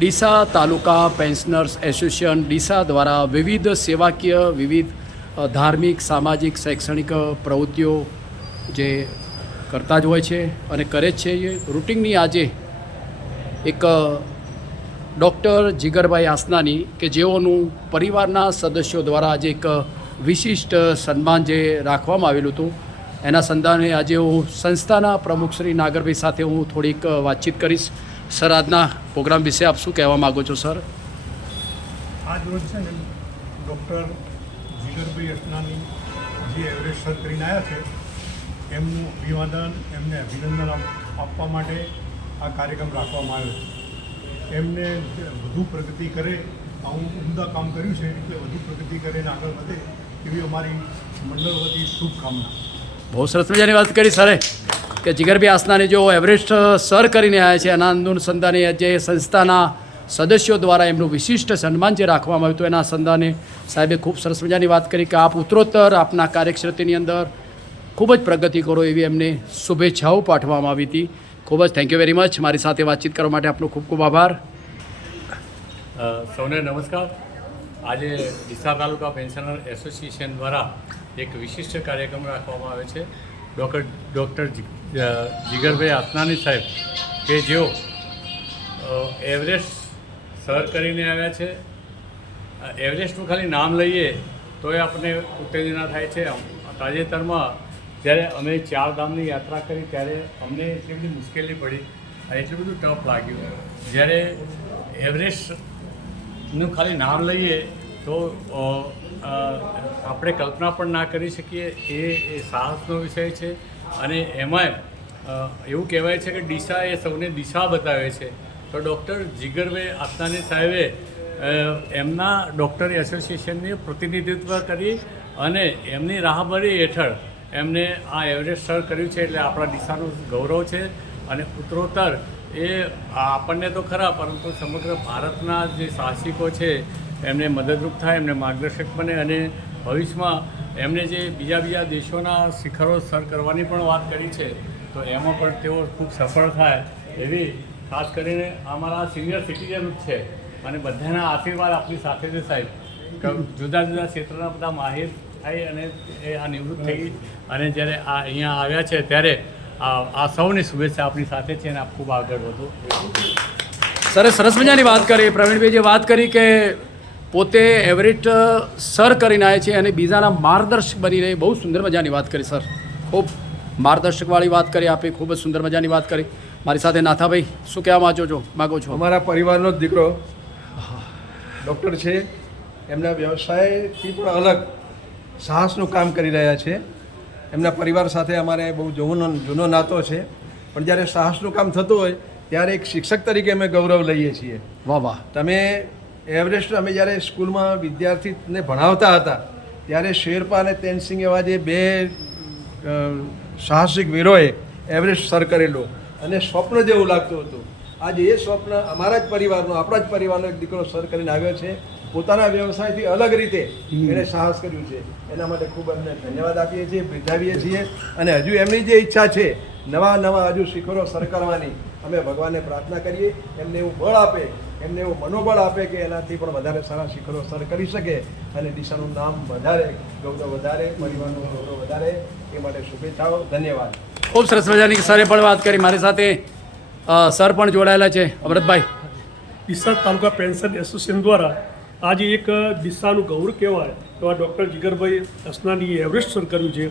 ડીસા તાલુકા pensioners association Deesa દ્વારા વિવિધ સેવાકીય વિવિધ ધાર્મિક સામાજિક શૈક્ષણિક પ્રવૃત્તિઓ જે કરતા જ હોય છે અને કરે જ છે. એ રૂટિનની આજે એક ડૉક્ટર જીગરભાઈ આસનાની કે જેઓનું પરિવારના સદસ્યો દ્વારા આજે એક વિશિષ્ટ સન્માન જે રાખવામાં આવેલું હતું એના સંધાને આજે હું સંસ્થાના પ્રમુખ શ્રી નાગરભાઈ સાથે હું થોડીક વાતચીત કરીશ. સર, આજના પ્રોગ્રામ વિશે આપ શું કહેવા માગો છો સર? આજ રોજ છે ને ડૉક્ટર જીગરભાઈ અસનાની જે એવરેસ્ટ સર કરીને આવ્યા છે એમનું અભિવાદન, એમને અભિનંદન આપવા માટે આ કાર્યક્રમ રાખવામાં આવ્યો છે. એમને વધુ પ્રગતિ કરે, આવું ઉમદા કામ કર્યું છે એટલે વધુ પ્રગતિ કરે અને આગળ વધે એવી અમારી મંડળ વતી શુભકામના. બહુ સરસ મજાની વાત કરી સરે કે જીગરભાઈ આસનાની જો એવરેસ્ટ સર કરીને આવ્યા છે એના અનુસંધાને જે સંસ્થાના સદસ્યો દ્વારા એમનું વિશિષ્ટ સન્માન જે રાખવામાં આવ્યું હતું એના સંધાને સાહેબે ખૂબ સરસ મજાની વાત કરી કે આપ ઉત્તરોત્તર આપના કાર્યક્ષેત્રની અંદર ખૂબ જ પ્રગતિ કરો એવી એમને શુભેચ્છાઓ પાઠવવામાં આવી હતી. ખૂબ જ થેન્ક યુ વેરી મચ. મારી સાથે વાતચીત કરવા માટે આપનો ખૂબ ખૂબ આભાર. સૌને નમસ્કાર. આજે ડીસા તાલુકા પેન્શનર એસોસિએશન દ્વારા એક વિશિષ્ટ કાર્યક્રમ રાખવામાં આવે છે. ડૉક્ટર જીગરભાઈ આસનાની સાહેબ કે જેઓ એવરેસ્ટ સર કરીને આવ્યા છે. એવરેસ્ટનું ખાલી નામ લઈએ તો એ આપણને ઉત્તેજના થાય છે. તાજેતરમાં જ્યારે અમે 4 ધામની યાત્રા કરી ત્યારે અમને એટલી બધી મુશ્કેલી પડી, એટલું બધું ટફ લાગ્યું. જ્યારે એવરેસ્ટનું ખાલી નામ લઈએ તો આપણે કલ્પના પણ ના કરી શકીએ. એ સાહસનો વિષય છે અને એમાં એવું કહેવાય છે કે ડીસા એ સૌને દિશા બતાવે છે. તો ડૉક્ટર જીગરભાઈ આસનાની સાહેબે એમના ડૉક્ટર એસોસિએશનનું પ્રતિનિધિત્વ કરી અને એમની રાહબરી હેઠળ એમને આ એવરેસ્ટ સર કર્યું છે. એટલે આપણા ડીસાનું ગૌરવ છે અને ઉત્તરોત્તર એ આપણને તો ખરા પરંતુ સમગ્ર ભારતના જે સાહસિકો છે એમને મદદરૂપ થાય, એમને માર્ગદર્શક બને અને ભવિષ્યમાં એમને જે બીજા દેશોના શિખરો સર કરવાની પણ વાત કરી છે તો એમાં પણ તેઓ ખૂબ સફળ થાય એવી ખાસ કરીને અમારા સિનિયર સિટીઝન છે અને બધાના આશીર્વાદ આપણી સાથે છે સાહેબ. જુદા જુદા ક્ષેત્રના બધા માહિર થાય અને એ આ નિવૃત્ત થઈ અને જ્યારે આ અહીંયા આવ્યા છે ત્યારે આ સૌની શુભેચ્છા આપણી સાથે છે અને આપ ખૂબ આગળ વધો. સરસ મજાની વાત કરી પ્રવીણભાઈ, જે વાત કરી કે પોતે એવરેસ્ટ સર કરીને આવે છે અને બીજાના માર્ગદર્શક બની રહે. બહુ સુંદર મજાની વાત કરી સર, ખૂબ માર્ગદર્શકવાળી વાત કરી આપે, ખૂબ જ સુંદર મજાની વાત કરી. મારી સાથે નાથાભાઈ શું કહેવા માગો છો? અમારા પરિવારનો જ દીકરો ડૉક્ટર છે. એમના વ્યવસાયથી પણ અલગ સાહસનું કામ કરી રહ્યા છે. એમના પરિવાર સાથે અમારે બહુ જૂનો નાતો છે, પણ જ્યારે સાહસનું કામ થતું હોય ત્યારે એક શિક્ષક તરીકે અમે ગૌરવ લઈએ છીએ. વાહ વાહ. તમે એવરેસ્ટ અમે જ્યારે સ્કૂલમાં વિદ્યાર્થીને ભણાવતા હતા ત્યારે શેરપા અને તેનસિંગ એવા જે 2 સાહસિક વીરોએ એવરેસ્ટ સર કરેલું અને સ્વપ્ન જેવું લાગતું હતું. આજે એ સ્વપ્ન અમારા જ પરિવારનો, આપણા જ પરિવારનો એક દીકરો સર કરીને આવ્યો છે. પોતાના વ્યવસાયથી અલગ રીતે એણે સાહસ કર્યું છે. એના માટે ખૂબ અમને ધન્યવાદ આપીએ છીએ, બિરદાવીએ છીએ અને હજુ એમની જે ઈચ્છા છે નવા હજુ શિખરો સર કરવાની અમે ભગવાનને પ્રાર્થના કરીએ એમને એવું બળ આપે, એમને એવું મનોબળ આપે કે એનાથી પણ વધારે સારા શિખરો સર કરી શકે અને ડીસાનું નામ વધારે, ગૌરવ વધારે, પરિવારનું ગૌરવ વધારે. એ માટે શુભેચ્છાઓ. ધન્યવાદ. ખૂબ સરસ મજાની સરે પણ વાત કરી. મારી સાથે સર પણ જોડાયેલા છે. અમૃતભાઈ, ડીસા તાલુકા પેન્શન એસોસિએશન દ્વારા આજે એક ડીસાનું ગૌરવ કહેવાય એવા ડૉક્ટર જીગરભાઈ અસનાની એવરેસ્ટ સર કર્યું છે.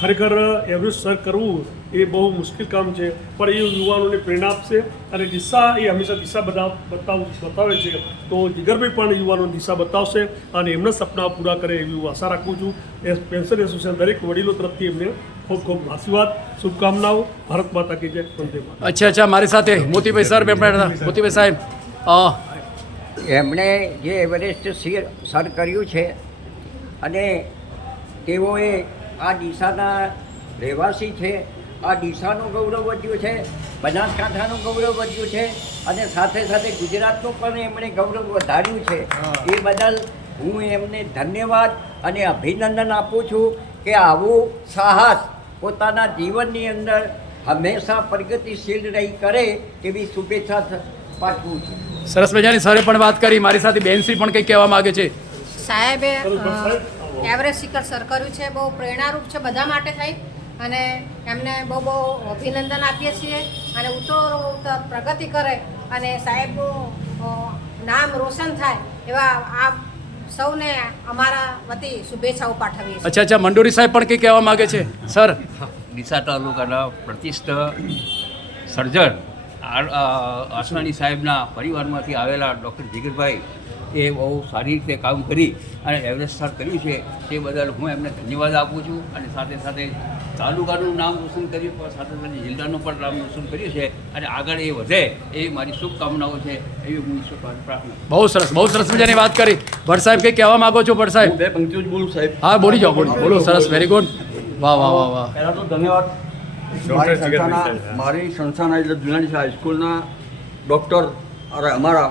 ખરેખર એવરેસ્ટ સર કરવું એ બહુ મુશ્કેલ કામ છે, પણ એ યુવાનોને પ્રેરણા આપશે અને દિશા એ હંમેશા દિશા બતાવે છે. તો જીગરભાઈ પણ યુવાનોને દિશા બતાવશે અને એમના સપના પૂરા કરે એવી આશા રાખું છું. પેન્શન એસોસિએશન દરેક વડીલો તરફથી એમને ખૂબ ખૂબ આશીર્વાદ, શુભકામનાઓ. ભારત માતા કી જય. વંદે માતરમ. અચ્છા, મારી સાથે મોતીભાઈ સર. મોતીભાઈ સાહેબ, એમણે જે એવરેસ્ટ સર કર્યું છે અને તેઓએ આ ડીસાના રહેવાસી છે, આ ડીસાનું ગૌરવ વધ્યું છે, બનાસકાંઠાનું ગૌરવ વધ્યું છે અને સાથે સાથે ગુજરાતનું પણ એમણે ગૌરવ વધાર્યું છે. એ બદલ હું એમને ધન્યવાદ અને અભિનંદન આપું છું કે આવું સાહસ પોતાના જીવનની અંદર હંમેશા પ્રગતિશીલ રહી કરે એવી શુભેચ્છા પાઠવું છું. સરસ મજાની સરે પણ વાત કરી. મારી સાથે બેનશ્રી પણ કંઈક કહેવા માગે છે. સાહેબે એવરેજ શિખર સર કર્યું છે, બહુ પ્રેરણારૂપ છે બધા માટે થઈ, અને એમને બહુ બહુ અભિનંદન આપીએ છીએ, અને ઉત્તરોત્તર પ્રગતિ કરે અને સાહેબનું નામ રોશન થાય એવા આપ સૌને અમારા વતી શુભેચ્છાઓ પાઠવીએ છીએ. અચ્છા, મંડોરી સાહેબ પણ કંઈક કહેવા માગે છે. સર, ડીસા તાલુકાના પ્રતિષ્ઠિત સર્જન અસનાની સાહેબના પરિવારમાંથી આવેલા ડૉક્ટર જીગરભાઈ એ બહુ સારી રીતે કામ કરી અને એવરેજ સર કર્યું છે તે બદલ હું એમને ધન્યવાદ આપું છું. અને સાથે સાથે તાલુકાનું નામ રોશન કર્યું, પણ સાથે સાથે જિલ્લાનું પણ નામ રોશન કર્યું છે, અને આગળ એ વધે એ મારી શુભકામનાઓ છે, એવી હું ઈશ્વર પાસે પ્રાર્થના. બહુ સરસ મજાની વાત કરી. ભટ્ટ સાહેબ કંઈક કહેવા માગો છો? ભટ્ટ સાહેબ, બે પંક્તિઓ જ બોલું સાહેબ. હા, બોલી જાઓ, બોલો. સરસ, વેરી ગુડ. વાહ વાહ વાહ વાહ. પહેલાં તો ધન્યવાદ મારી સંસ્થાના એટલે જુનાડી હાઈસ્કૂલના ડૉક્ટર અરે અમારા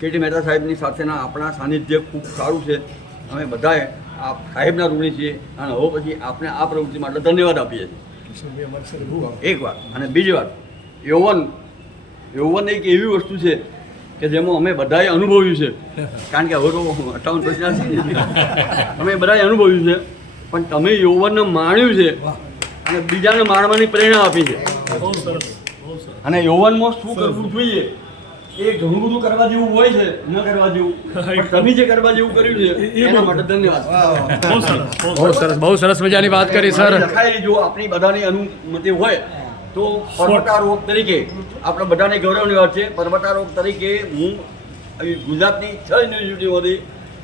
કેટી મહેતા સાહેબની સાથેના આપણા સાનિધ્ય ખૂબ સારું છે. અમે બધાએ આ સાહેબના ઋણી છીએ, અને હવે પછી આપણે આ પ્રવૃત્તિ માટે ધન્યવાદ આપીએ છીએ. એક વાત. અને બીજી વાત, યૌવન એક એવી વસ્તુ છે કે જેમાં અમે બધાએ અનુભવ્યું છે, કારણ કે હવે તો 58 વર્ષના અમે બધાએ અનુભવ્યું છે, પણ તમે યૌવનને માણ્યું છે અને બીજાને માણવાની પ્રેરણા આપી છે. અને યૌવનમાં શું કરવું જોઈએ એ ઘણું બધું કરવા જેવું હોય છે, ન કરવા જેવું, પણ તમે જે કરવા જેવું કર્યું છે એના માટે ધન્યવાદ. બહુ સરસ મજાની વાત કરી સર. લખાયેલી જો આપણી બધાની અનુમતિ હોય તો પર્વતારોહક તરીકે આપણે બધાને ગૌરવની વાત છે. પર્વતારોહક તરીકે હું ગુજરાતની 6 યુનિવર્સિટીમાંથી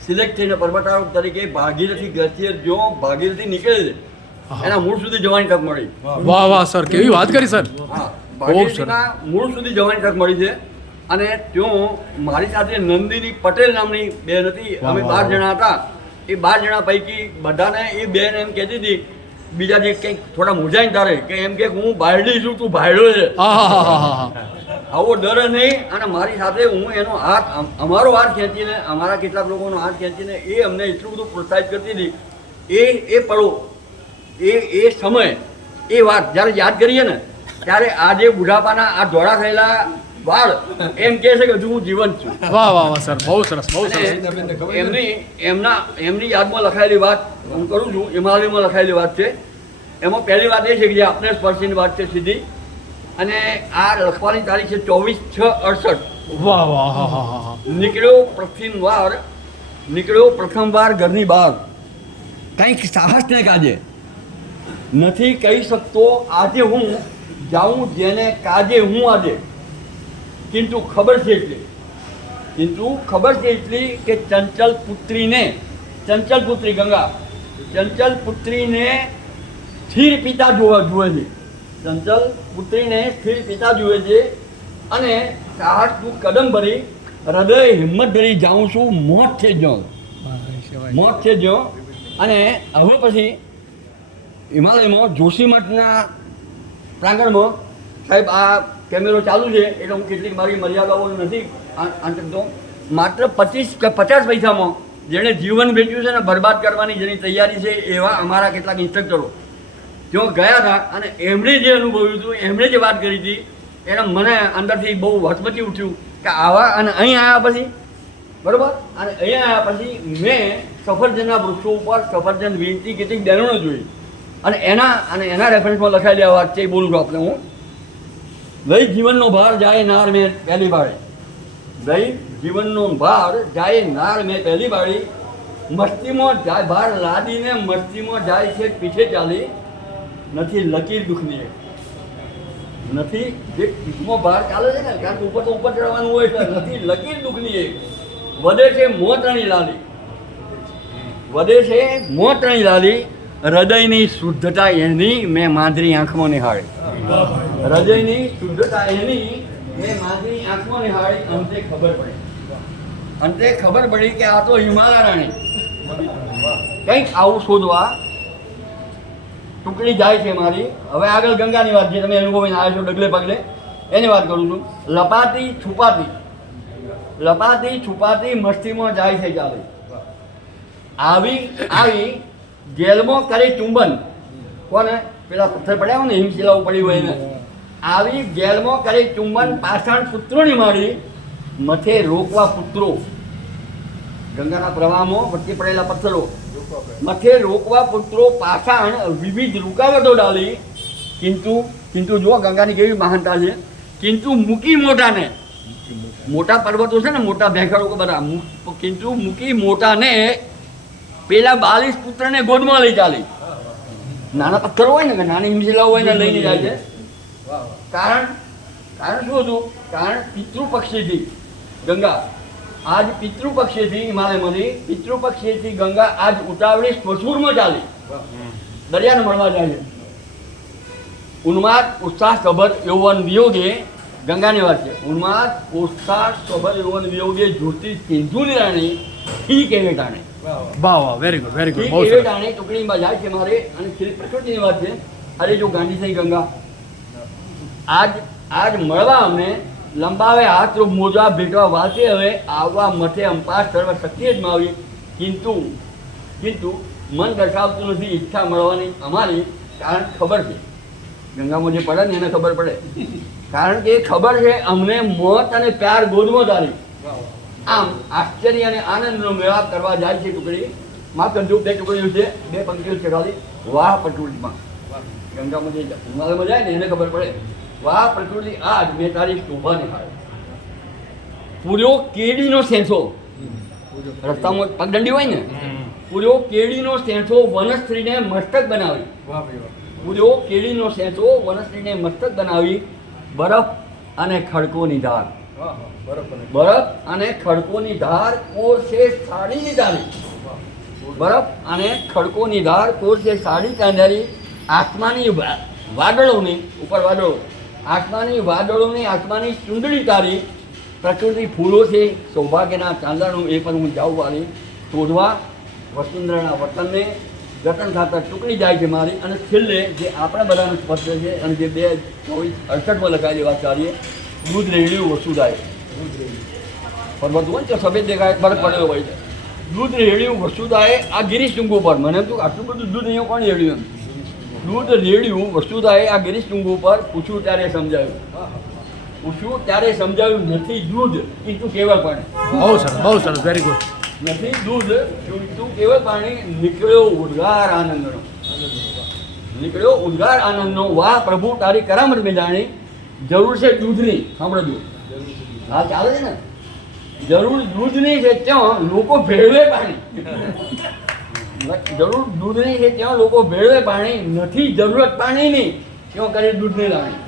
સિલેક્ટ થઈને પર્વતારોહક તરીકે ભાગીરથી ગ્લેશિયર જો ભાગીરથી નીકળે છે એના મૂળ સુધી જવાની તક મળી. વાહ વાહ સર, કેવી વાત કરી સર. હા, ભાગીરથીના મૂળ સુધી જવાની તક મળી છે. અને ત્યાં મારી સાથે નંદિની પટેલ નામની બેન હતી. અમે 12 જણા હતા. એ 12 જણા પૈકી બધાને એ બેન એમ કહેતી હતી, બીજા જે કંઈક થોડા મૂંઝાઈને તારે કે એમ કે હું બાયડી છું, તું ભાયડો છે. આવો ડર નહીં. અને મારી સાથે હું એનો હાથ, અમારો હાથ ખેંચીને, અમારા કેટલાક લોકોનો હાથ ખેંચીને એ અમને એટલું બધું પ્રોત્સાહિત કરતી હતી. એ પળો, એ સમય, એ વાત જ્યારે યાદ કરીએ ને ત્યારે આજે બુઢાપાના આ ધોળા થયેલા વાળ એમ કહે છે કે હજુ હું જીવંત છું. વાહ વાહ વાહ સર, બહુ સરસ, બહુ સરસ. એમની યાદમાં લખાયેલી વાત હું કરું છું, હિમાલયમાં લખાયેલી વાત છે. એમાં પહેલી વાત એ છે કે જે આપણે સ્પર્શીની વાત છે સીધી, અને આ લખવાની તારીખ છે 24/6/68. વાહ વાહ. નીકળ્યો પ્રથમવાર ઘરની બહાર, કંઈક સાહસને કાજે, નથી કહી શકતો આજે હું જાઉં જેને કાજે હું આજે, કિંતુ ખબર છે એટલી કે ચંચલ પુત્રી ગંગા, ચંચલ પુત્રીને સ્થિર પિતા જુએ છે. ચંચલ પુત્રીને સ્થિર પિતા જુએ છે. અને સાહસનું કદમ ભરી હૃદય હિંમત ભરી જાઉં છું મોત છે જો. અને હવે પછી હિમાલયમાં જોશીમઠના પ્રાંગણમાં સાહેબ આ કેમેરો ચાલુ છે એટલે હું કેટલીક મારી મર્યાદાઓ નથી આંતરતો. માત્ર 25 કે 50 પૈસામાં જેણે જીવન વેચ્યું છે ને બરબાદ કરવાની જેની તૈયારી છે એવા અમારા કેટલાક ઇન્સ્ટ્રક્ટરો ત્યાં ગયા હતા. અને એમણે જે અનુભવ્યું હતું, એમણે જે વાત કરી હતી, એને મને અંદરથી બહુ હચમચી ઉઠ્યું કે આવા. અને અહીં આવ્યા પછી બરાબર, અને અહીંયા આવ્યા પછી મેં સફરજનના વૃક્ષો ઉપર સફરજન વીણતી કેટલીક બહેનોને જોઈ, અને એના રેફરન્સમાં લખાયેલી આ વાત છે એ બોલું છું આપણે. હું લઈ જીવનનો ભાર જાય નાર મેં પહેલી બાળી, લઈ જીવનનો ભાર જાય નાર મેં પહેલી બાળી, મસ્તીમાં જાય ભાર લાદીને મસ્તીમાં જાય છે પીછે ચાલી, નથી લકીર દુઃખની નથી જે પીઠમાં ભાર ચાલે છે ને, કારણ કે ઉપર તો ઉપર ચડવાનું હોય છે, નથી લકીર દુઃખની એક, વધે છે મોતરણી લાલી, હૃદયની શુદ્ધતા એની મેં માંદરી આંખમાં નિહાળી, હૃદયની શુદ્ધતા એની મેં માંદરી આંખમાં નિહાળી. અંતે ખબર પડી કે આ તો હિમાલય રાણી કંઈક આવું શોધવા ટુકડી જાય છે મારી. હવે આગળ ગંગાની વાત છે, તમે અનુભવીને આવ્યા છો ડગલે પગલે, એની વાત કરું છું. લપાતી છુપાતી મસ્તીમાં જાય છે ચાલી, આવી જેલમાં કરી ચુંબન, કોને પેલા પથ્થર પડ્યા હોય ને હિમશિલાઓ પડી હોય એને, આવી જેલમાં કરી ચુંબન, પાષાણ પુત્રોની મારી, મથે રોકવા પુત્રો, ગંગાના પ્રવાહમાં વચ્ચે પડેલા પથ્થરો, મથે રોકવા પુત્રો પાષાણ વિવિધ રૂકાવટો ડાલી, કિંતુ જો ગંગાની કેવી મહાનતા છે, કિંતુ મૂકી મોટાને, મોટા પર્વતો છે ને, મોટા ભેખડો બધા, કિંતુ મૂકી મોટાને પેલા 42 પુત્રને ગોદમાં લઈ ચાલી. નાના પથ્થરો હોય ને, નાની હિમશિલાઓ હોય ને લઈને જાય છે. કારણ શું હતું? કારણ પિતૃપક્ષીથી ગંગા આજ પિતૃપક્ષીથી હિમાલયમાંથી પિતૃપક્ષીથી ગંગા આજ ઉતાવળી સ્વસુરમાં ચાલી દરિયાને મળવા જાય છે. ઉન્માદ ઉત્સાહ સભર યૌવન વિયોગે, ગંગાની વાત છે, ઉન્માદ ઉત્સાહ સભર યૌવન વિયોગે જ્યોતિ સિંધુની રાણી ઠીક એવે ટાણે. વાહ વાહ, વેરી ગુડ વેરી ગુડ, બહુ ઠીક એવે સરસ. ટાણે ટુકડીમાં જાય છે મારે. અને શ્રી પ્રકૃતિની વાત છે. અરે જો ગાંધી થઈ ગંગા આજ મળવા અમને લંબાવે હાથ મોજા ભેટવા વાતે હવે આવવા મઠે અંપાસ સર્વ શક્તિ જ માવી. કિંતુ મન દર્શાવતું નથી ઈચ્છા મળવાની અમારી. કારણ ખબર છે ગંગામાં જે પડે ને એને ખબર પડે. કારણ કે ખબર છે અમને મોત અને પ્યાર ગોદમાં તારી. આમ આશ્ચર્ય અને આનંદનો મેળાપ કરવા જાય છે ટુકડી. માં કંજુ 2 ટુકડીઓ છે, 2 પંક્તિઓ છે ખાલી. વાહ પ્રકૃતિમાં, ગંગામાં જે હિમાલયમાં જાય ને એને ખબર પડે. વાહ પ્રકૃતિ આજ મેં તારી શોભા નિહાળી. પૂર્યો કેડીનો સેંસો, રસ્તામાં પગદંડી હોય ને, પૂર્યો કેડીનો સેંસો વનસ્ત્રીને મસ્તક બનાવી. પૂર્યો કેડીનો સેંસો વનસ્ત્રીને મસ્તક બનાવી. બરફ અને ખડકોની ધાર, બરફ અને ખડકોની ધાર કોરસે સાડીની તારી. બરફ અને ખડકોની ધાર કોરસે સાડી તાંધારી. આત્માની વાદળોની ઉપર વાદળો, આત્માની વાદળોની આત્માની ચૂંદડી તારી. પ્રકૃતિ ફૂલો છે સૌભાગ્યના ચાંદવાનું, એ પણ હું જાઉં વાળી શોધવા. વસુંધરાના વતનને જતન ખાતર ટુકડી જાય છે મારી. અને છેલ્લે જે આપણા બધાનું સ્પષ્ટ છે અને જે 2:68 લખાયેલી વાત કરીએ, દૂધ રેડ્યું વસુધાએ. પર્વત હોય તો સફેદ દેખાય, બરફ પડેલો હોય છે. દૂધ રેડ્યું વસુધાએ આ ગિરીશ ટુંગો પર. મને એમ તો આટલું બધું દૂધ અહીંયા કોણ રેડ્યું? એમ દૂધ રેડ્યું વસુધાએ આ ગિરીશ ટુંગો પર. પૂછ્યું ત્યારે સમજાયું નથી દૂધ કીધું કેવળ પાણી. બહુ સરસ, બહુ સરસ, વેરી ગુડ. નથી દૂધ કીધું કેવળ પાણી. નીકળ્યો ઉદ્ગાર આનંદનો, નીકળ્યો ઉદ્ગાર આનંદનો. વાહ પ્રભુ તારી કરામત મેં જાણી. જરૂર છે દૂધની, સાંભળજો, હા ચાલે છે ને, જરૂર દૂધની છે ત્યાં લોકો ભેળવે પાણી. જરૂર દૂધની છે ત્યાં લોકો ભેળવે પાણી. નથી જરૂરત પાણીની ક્યાં કરે દૂધની લાણી.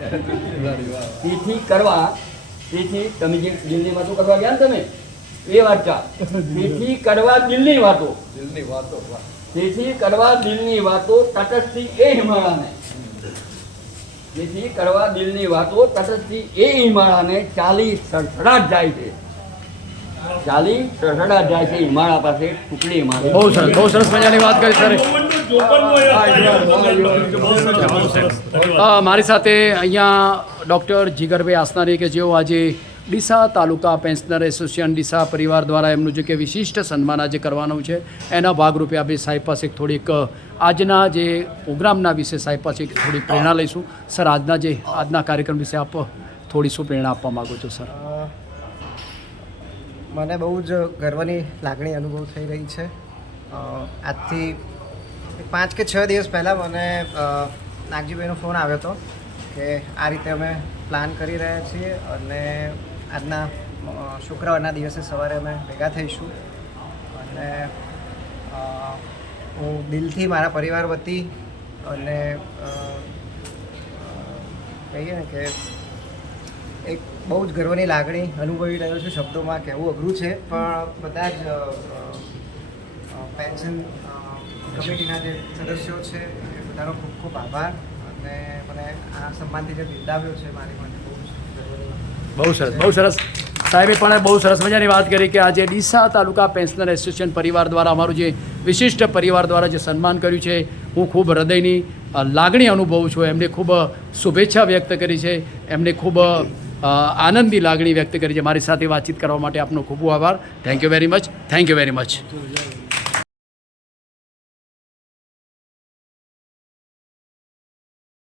તેથી તમે જે દિલની વાતો કરવા ગયા ને તમે એ વાંચા. તેથી કરવા દિલની વાતો, તેથી કરવા દિલની વાતો તટસ્થથી એ હિમાળાને. તેથી કરવા દિલની વાતો તટસ્થથી એ હિમાળાને. ચાલી સડસડાટ જાય છે, ચાલી સડસડાટ જાય છે હિમાળા પાસે ટુકડી મારી. બહુ સરસ, બહુ સરસ મજાની વાત કરી સર. મારી સાથે અહીંયા ડૉક્ટર જીગરભાઈ આસનાની કે જેઓ આજે ડીસા તાલુકા પેન્શનર એસોસિએશન ડીસા પરિવાર દ્વારા એમનું જે કે વિશિષ્ટ સન્માન આજે કરવાનું છે, એના ભાગરૂપે આપણે સાહેબ પાસે થોડીક આજના જે પ્રોગ્રામના વિશે સાહેબ પાસે થોડીક પ્રેરણા લઈશું. સર, આજના કાર્યક્રમ વિશે આપ થોડી શું પ્રેરણા આપવા માગો છો સર? મને બહુ જ ગર્વની લાગણી અનુભવ થઈ રહી છે. આજથી 5 કે 6 દિવસ પહેલાં મને નાગજીભાઈનો ફોન આવ્યો હતો કે આ રીતે અમે પ્લાન કરી રહ્યા છીએ અને આજના શુક્રવારના દિવસે સવારે અમે ભેગા થઈશું. અને હું દિલથી મારા પરિવાર વતી અને કહીએ ને કે એક બહુ જ ગર્વની લાગણી અનુભવી રહ્યો છું. શબ્દોમાં કહેવું અઘરું છે, પણ બધા જ પેન્શન કમિટીના જે સદસ્યો છે એ બધાનો ખૂબ ખૂબ આભાર. અને મને આ સન્માનથી જે બિરદાવ્યો છે મારી માટે બહુ સરસ, બહુ સરસ. સાહેબે પણ બહુ સરસ મજાની વાત કરી કે આજે ડીસા તાલુકા પેન્શનર એસોસિએશન પરિવાર દ્વારા અમારું જે વિશિષ્ટ પરિવાર દ્વારા જે સન્માન કર્યું છે, હું ખૂબ હૃદયની લાગણી અનુભવું છું. એમને ખૂબ શુભેચ્છા વ્યક્ત કરી છે, એમને ખૂબ આનંદની લાગણી વ્યક્ત કરી છે. મારી સાથે વાતચીત કરવા માટે આપનો ખૂબ આભાર. Thank you very much. Thank you very much.